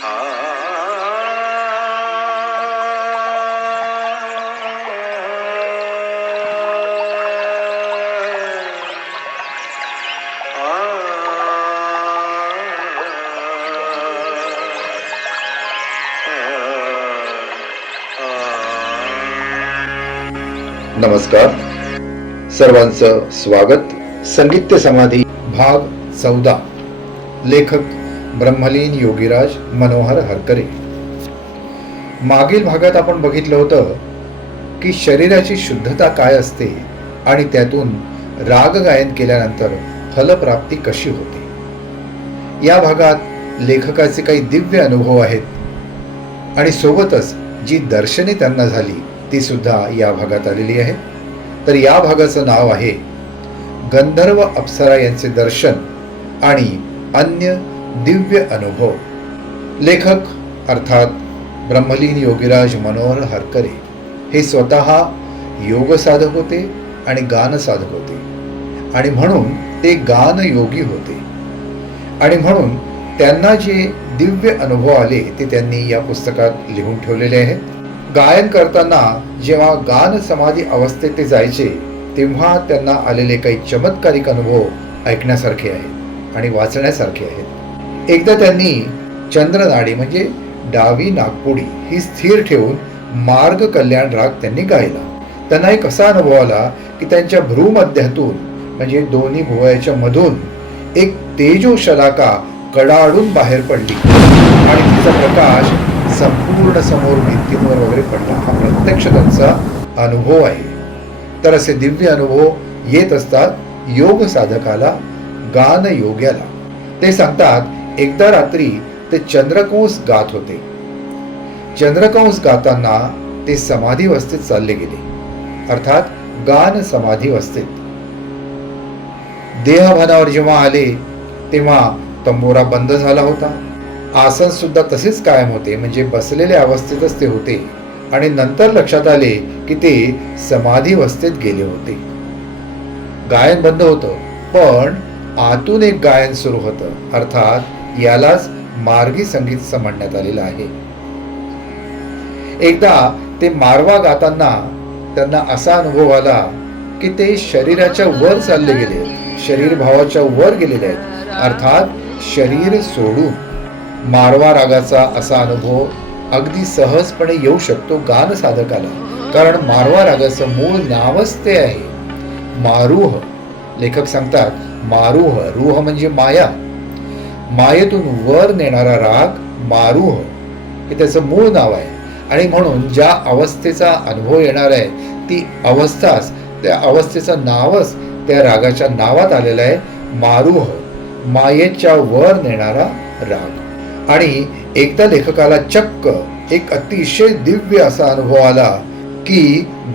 नमस्कार, सर्वांचं स्वागत. संगीत समाधी भाग 14. लेखक ब्रह्मलीन योगीराज मनोहर हरकरे. मागील भागात आपण बघितलं होतं की शरीराची शुद्धता काय असते आणि त्यातून राग गायन केल्यानंतर फलप्राप्ती कशी होते. या भागात लेखकाचे काही दिव्य अनुभव आहेत आणि सोबतच जी दर्शने त्यांना झाली ती सुद्धा या भागात आलेली आहे. तर या भागाचं नाव आहे गंधर्व अप्सरा यांचे दर्शन आणि अन्य दिव्य अनुभव. लेखक अर्थात ब्रह्मलीन योगीराज मनोहर हरकरे हे स्वतः योग साधक होते आणि गान साधक होते आणि म्हणून ते गान योगी होते आणि म्हणून त्यांना जे दिव्य अनुभव आले ते त्यांनी या पुस्तकात लिहून ठेवलेले आहेत. गायन करताना जेव्हा गान समाधी अवस्थेत ते जायचे तेव्हा त्यांना आलेले काही चमत्कारिक अनुभव ऐकण्यासारखे आहेत आणि वाचण्यासारखे आहेत. एकदा त्यांनी चंद्रनाडी म्हणजे डावी नागपुडी ही स्थिर ठेवून मार्ग कल्याण राग त्यांनी गायला. त्यांना एक असा अनुभव आला की त्यांच्या भ्रूमध्यातून म्हणजे दोन्ही भुवयाच्या मधून एक तेजोशलाका कडाडून बाहेर पडली आणि तिचा प्रकाश संपूर्ण समोर भिंतींवर वगैरे पडला. हा प्रत्यक्ष त्यांचा अनुभव आहे. तर असे दिव्य अनुभव येत असतात योग साधकाला, गान योग्याला. ते सांगतात एकदा रात्री ते चंद्रकंस गात होते. चंद्रकंस गाताना ते समाधीवस्थेत चालले गेले, अर्थात गान समाधीवस्थेत. देहभानावर जेव्हा आले तेव्हा तंबोरा बंद झाला होता. आसन सुद्धा तसेच कायम होते, म्हणजे बसलेल्या अवस्थेतच ते होते आणि नंतर लक्षात आले की ते समाधीवस्थेत गेले होते. गायन बंद होतं पण आतून एक गायन सुरू होतं, अर्थात यालाच मार्गी संगीत म्हणण्यात आलेलं आहे. एकदा ते मारवा गाताना त्यांना असा अनुभव आला की ते शरीराच्या वर चालले गेले, शरीर भावाच्या वर गेलेले आहेत, अर्थात शरीर सोडून. मारवा रागाचा असा अनुभव अगदी सहजपणे येऊ शकतो गान साधकाला, कारण मारवा रागाचं मूळ नावच ते आहे मारूह. लेखक सांगतात मारूह, रूह म्हणजे माया, मायेतून वर नेणारा राग मारूह हे त्याचं मूळ नाव आहे. आणि म्हणून ज्या अवस्थेचा अनुभव येणार आहे ती अवस्थाच, त्या अवस्थेचं नावच त्या रागाच्या नावात आलेलं आहे मारूह, मायेच्या वर नेणारा राग. आणि एकदा लेखकाला चक्क एक अतिशय दिव्य असा अनुभव आला की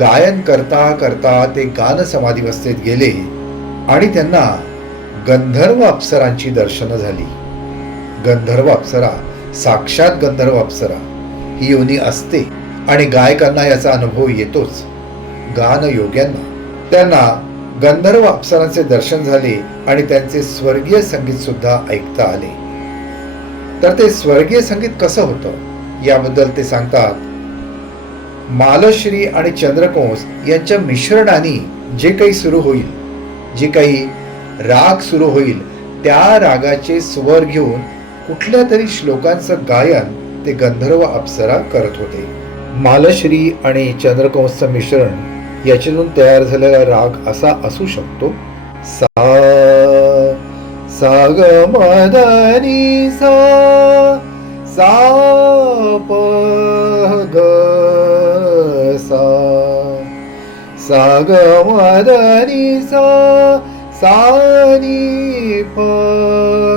गायन करता करता ते गान समाधीवस्थेत गेले आणि त्यांना गंधर्व अप्सरांची दर्शनं झाली. गंधर्व अप्सरा, साक्षात गंधर्व अप्सरा ही योनी असते आणि गायकांना याचा अनुभव येतोच. गान योग्यांना त्यांना गंधर्व अप्सरांचे दर्शन झाले आणि त्यांचे स्वर्गीय संगीत सुद्धा ऐकता आले. तर ते स्वर्गीय संगीत कसं होतं याबद्दल ते सांगतात. मालश्री आणि चंद्रकंस यांच्या मिश्रणाने जे काही सुरू होईल, जे काही राग सुरू होईल त्या रागाचे स्वर घेऊन कुठल्या तरी श्लोकांचं गायन ते गंधर्व अप्सरा करत होते. मालश्री आणि चंद्रकंसचं मिश्रण याच्यातून तयार झालेला राग असा असू शकतो सा ग म ध नि सा, सा प ग सा, सा ग म ध नि सा, सा नि प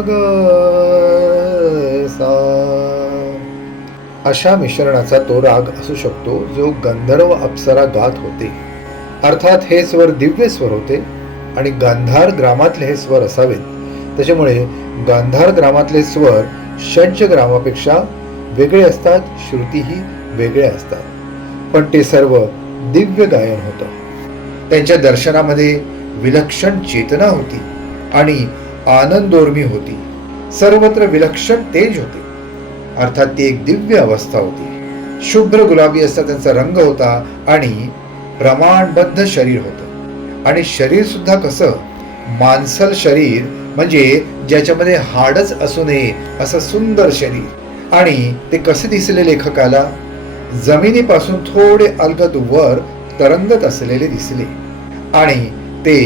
ग सा. अशा मिश्रणाचा तो राग असू शकतो जो गंधर्व अप्सरा गात होते. अर्थात हे स्वर दिव्य स्वर होते आणि गांधार ग्रामातले हे स्वर असावेत. त्याच्यामुळे गांधार ग्रामातले स्वर षड्ज ग्रामापेक्षा वेगळे असतात, श्रुतीही वेगळे असतात, पण ते सर्व दिव्य गायन होतं. त्यांच्या दर्शनामध्ये विलक्षण चेतना होती आणि आनंदोर्मी होती. सर्वत्र विलक्षण तेज होते. अर्थात ती एक दिव्य अवस्था होती. शुभ्र गुलाबी असा त्यांचा रंग होता आणि प्रमाणबद्ध शरीर होतं. आणि शरीर सुद्धा कसं, मांसल शरीर, म्हणजे ज्याच्यामध्ये हाडच असू नये असं सुंदर शरीर. आणि ते कसे दिसले लेखकाला, जमिनीपासून थोडे अलगद वर तरंगत असलेले दिसले. आणि ते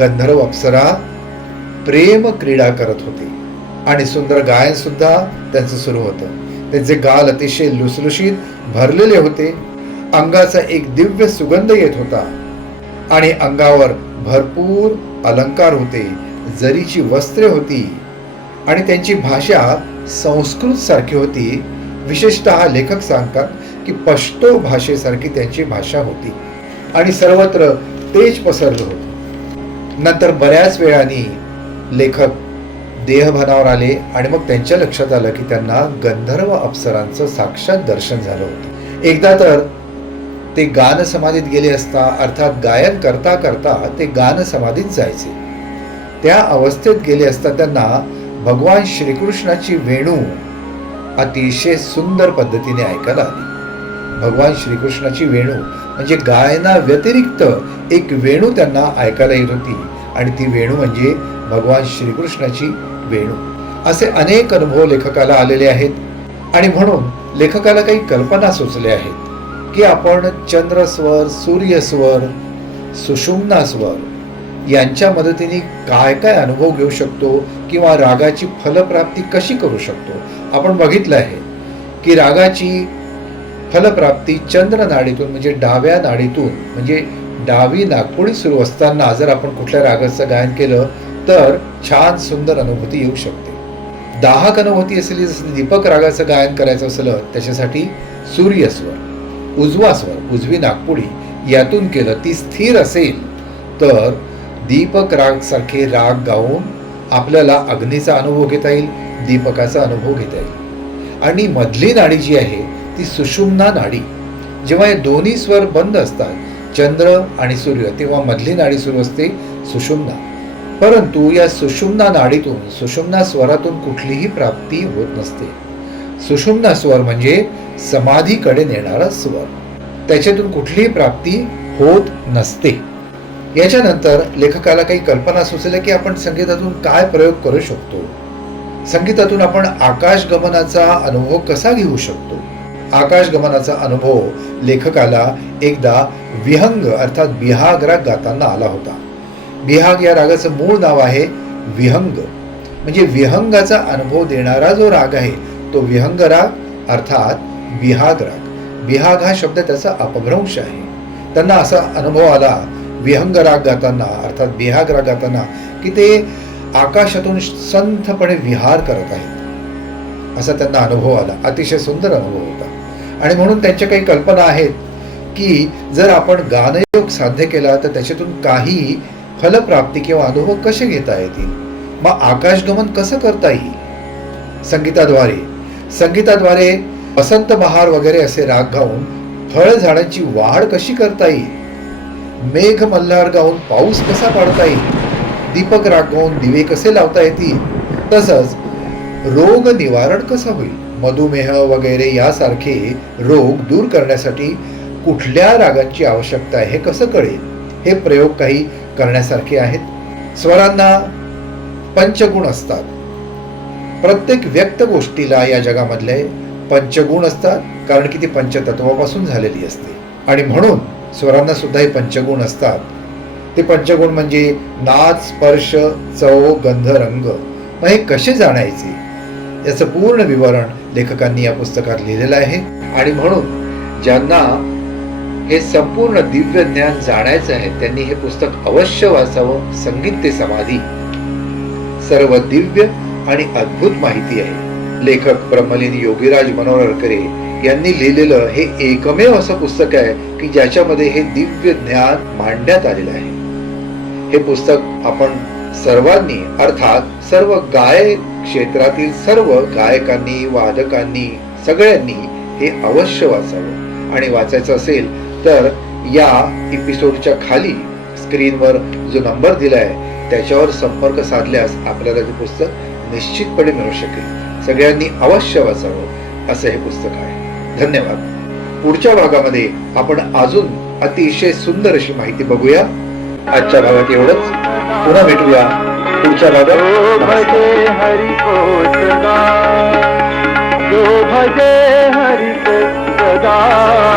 गंधर्व अप्सरा प्रेम क्रीडा करत होते आणि सुंदर गायन सुद्धा त्यांचं सुरू होतं. त्यांचे गाल अतिशय लुसलुशीत भरलेले होते. अंगाचा एक दिव्य सुगंध येत होता आणि अंगावर भरपूर अलंकार होते. जरीची वस्त्रे होती आणि त्यांची भाषा संस्कृत सारखी होती. विशेषतः लेखक सांगतात की पश्तो भाषेसारखी त्यांची भाषा होती आणि सर्वत्र तेज पसरलं होतं. नंतर बऱ्याच वेळाने लेखक देहभानावर आले आणि मग त्यांच्या लक्षात आलं की त्यांना गंधर्व अप्सरांचं साक्षात दर्शन झालं होतं. एकदा तर ते गान समाधीत गेले असता, अर्थात गायन करता करता ते गान समाधीत जायचे. त्या अवस्थेत गेले असता त्यांना भगवान श्रीकृष्णाची वेणू अतिशय सुंदर पद्धतीने ऐकायला आली. भगवान श्रीकृष्णाची वेणू म्हणजे गायना व्यतिरिक्त एक वेणू त्यांना ऐकायला येत होती आणि ती वेणू म्हणजे भगवान श्रीकृष्णाची वेणू. असे अनेक अनुभव लेखकाला आलेले आहेत आणि म्हणून लेखकाला काही कल्पना सुचल्या आहेत की आपण चंद्रस्वर, सूर्यस्वर, सुषुम्ना स्वर यांच्या मदतीने काय काय अनुभव घेऊ शकतो किंवा रागाची फलप्राप्ती कशी करू शकतो. आपण बघितलं आहे की रागाची फलप्राप्ती चंद्र नाडीतून म्हणजे डाव्या नाडीतून, म्हणजे डावी नागपुडी सुरू असताना जर आपण कुठल्या रागाचं गायन केलं तर छान सुंदर अनुभूती येऊ शकते. दाहक अनुभूती असलेली, जसं दीपक रागाचं गायन करायचं असलं त्याच्यासाठी सूर्यस्वर, उजवा स्वर, उजवी नागपुडी यातून केलं, ती स्थिर असेल तर दीपक राग सारखे राग गाऊन आपल्याला अग्नीचा अनुभव घेता येईल, दीपकाचा अनुभव घेता येईल. आणि मधली नाडी जी आहे ती सुषुम्ना नाडी. जेव्हा हे दोन्ही स्वर बंद असतात, चंद्र आणि सूर्य, तेव्हा मधली नाडी सुरू असते सुषुम्ना. परंतु या सुषुम्ना नाडीतून, सुषुम्ना स्वरातून कुठलीही प्राप्ती होत नसते. सुषुम्ना स्वर म्हणजे समाधीकडे नेणारा स्वर, त्याच्यातून कुठलीही प्राप्ती होत नसते. याच्यानंतर लेखकाला काही कल्पना सुचल्या की आपण संगीतातून काय प्रयोग करू शकतो. संगीतातून आपण आकाशगमनाचा अनुभव कसा घेऊ शकतो. आकाशगमनाचा अनुभव लेखकाला एकदा विहंग अर्थात बिहाग राग गाताना आला होता. बिहाग या रागाचं मूळ नाव आहे विहंग, म्हणजे विहंगाचा अनुभव देणारा जो राग आहे तो विहंग राग अर्थात बिहाग राग. बिहाग हा शब्द त्याचा अपभ्रंश आहे. त्यांना असा अनुभव आला विहंग राग गाताना अर्थात बिहाग राग गाताना की ते आकाशातून संथपणे विहार करत आहेत, असा त्यांना अनुभव आला. अतिशय सुंदर अनुभव होता आणि म्हणून त्यांच्या काही कल्पना आहेत की जर आपण गानयोग साध्य केला तर त्याच्यातून काही फलप्राप्ती किंवा अनुभव कसे घेता येतील. मग आकाशगमन कसं करता येईल. संगीताद्वारे वसंत बहार वगैरे असे राग गाऊन फळ झाडांची वाढ कशी करता येईल. मेघ मल्हार गाऊन पाऊस कसा पाडता येईल. दीपक राग गाऊन दिवे कसे लावता येतील. तसंच रोग निवारण कसं होईल. मधुमेह वगैरे यासारखे रोग दूर करण्यासाठी कुठल्या रागांची आवश्यकता आहे हे कसं कळेल. हे प्रयोग काही करण्यासारखे आहेत. स्वरांना पंचगुण असतात. प्रत्येक व्यक्त गोष्टीला या जगामधले पंचगुण असतात, कारण की ती पंचतत्वापासून झालेली असते आणि म्हणून स्वरांना सुद्धा हे पंचगुण असतात. ते पंचगुण म्हणजे नाद, स्पर्श, चव, गंध, रंग. मग हे कसे जाणायचे याचं पूर्ण विवरण लेखकांनी या पुस्तकात लिहिलेलं आहे आणि म्हणून ज्यांना हे संपूर्ण दिव्य ज्ञान जाणायचं आहे त्यांनी हे पुस्तक अवश्य वाचावं. संगीत ते समाधी, सर्व दिव्य आणि अद्भुत माहिती आहे. लेखक ब्रह्मलीन योगीराज मनोहर हरकरे यांनी लिहिलेलं हे एकमेव असं पुस्तक आहे की ज्याच्यामध्ये हे दिव्य ज्ञान मांडण्यात आलेलं आहे. हे पुस्तक आपण सर्वांनी अर्थात सर्व गायक क्षेत्रातील सर्व गायकांनी, वादकांनी, सगळ्यांनी हे अवश्य वाचावं आणि वाचायचं असेल तर या एपिसोडच्या खाली स्क्रीनवर जो नंबर दिलाय त्याच्यावर संपर्क साधल्यास आपल्याला ते पुस्तक निश्चितपणे मिळू शकेल. सगळ्यांनी अवश्य वाचावं. असं हे पुस्तक आहे. धन्यवाद. पुढच्या भागामध्ये आपण अजून अतिशय सुंदर अशी माहिती बघूया. आजच्या भागात एवढंच. पुन्हा भेटूया पुढच्या भागात. भजे हरि को सदा, जो भजे हरि को सदा.